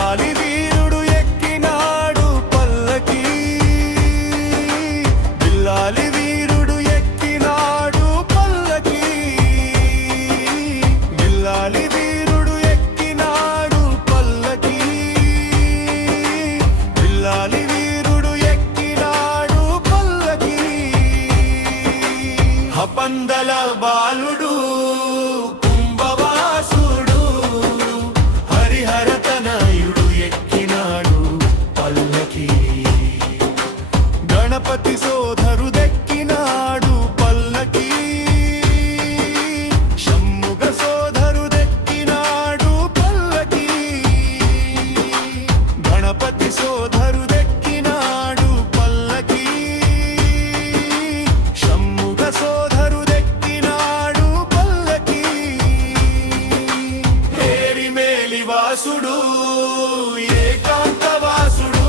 బిల్లాలి వీరుడు ఎక్కినాడు పల్లకి బిల్లాలి వీరుడు ఎక్కినాడు పల్లకి బిల్లాలి వీరుడు ఎక్కినాడు పల్లకి బిల్లాలి వీరుడు ఎక్కినాడు పల్లకి హపందల బాలుడు కుంభవాసుడు హరిహర తనయుడు ఎక్కినాడు పల్లకి గణపతి సోదరుడెక్కినాడు పల్లకి షమ్ముగ సోదరుడెక్కినాడు పల్లకి గణపతి సోదరుడెక్కినాడు పల్లకి షమ్ముగ సోదరుడెక్కినాడు పల్లకి హేరిమేలి వాసుడు ఏకాంతవాసుడు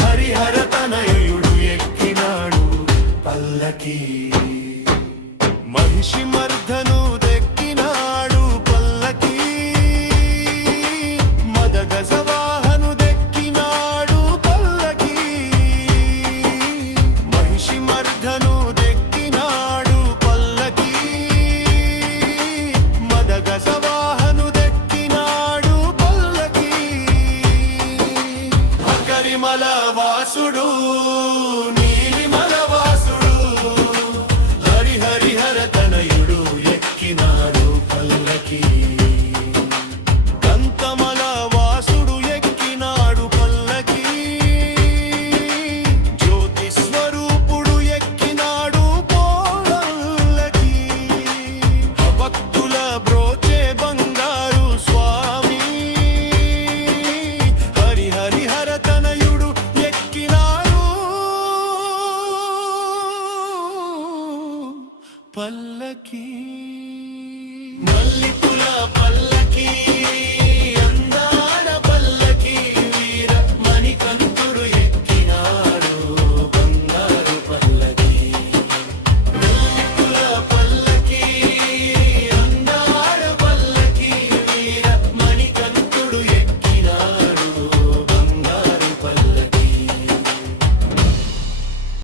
హరిహర తనయుడు ఎక్కినాడు పల్లకి మహిషి